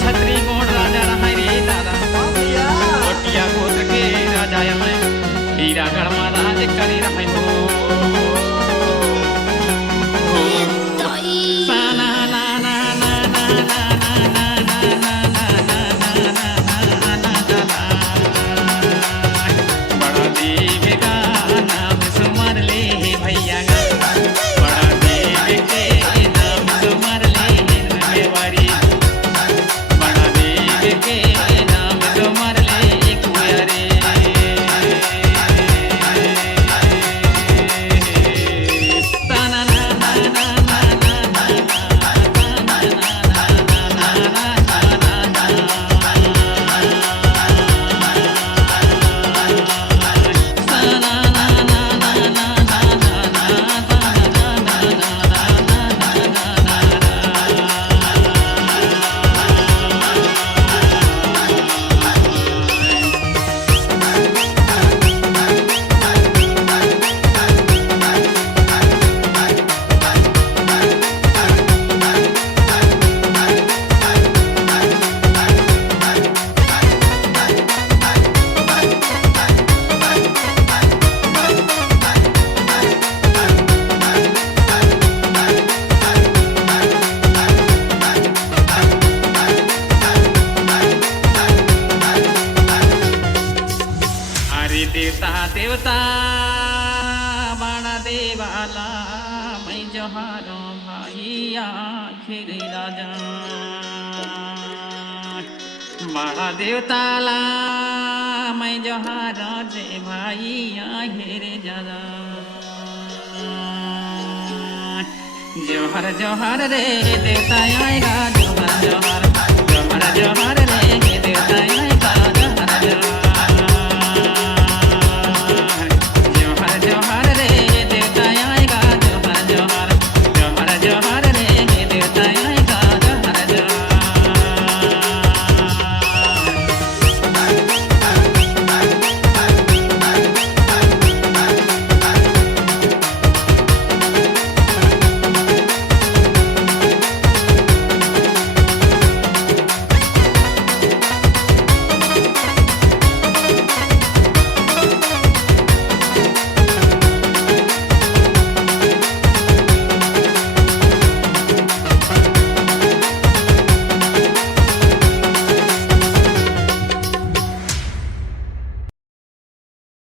छत्री गोड़ राजा रहा रे दादा कोटिया गोत्र के राजा मैं हीरा गढ़मा राज करी रहे हो देवता देवता बाणा देवाला मैं जोहारो भाईया खेरे राजा बाणा देवताला मैं जोहारो दे भाईया घेरे जादा जोहर जोहर रे देवता आएगा जोहर जोहर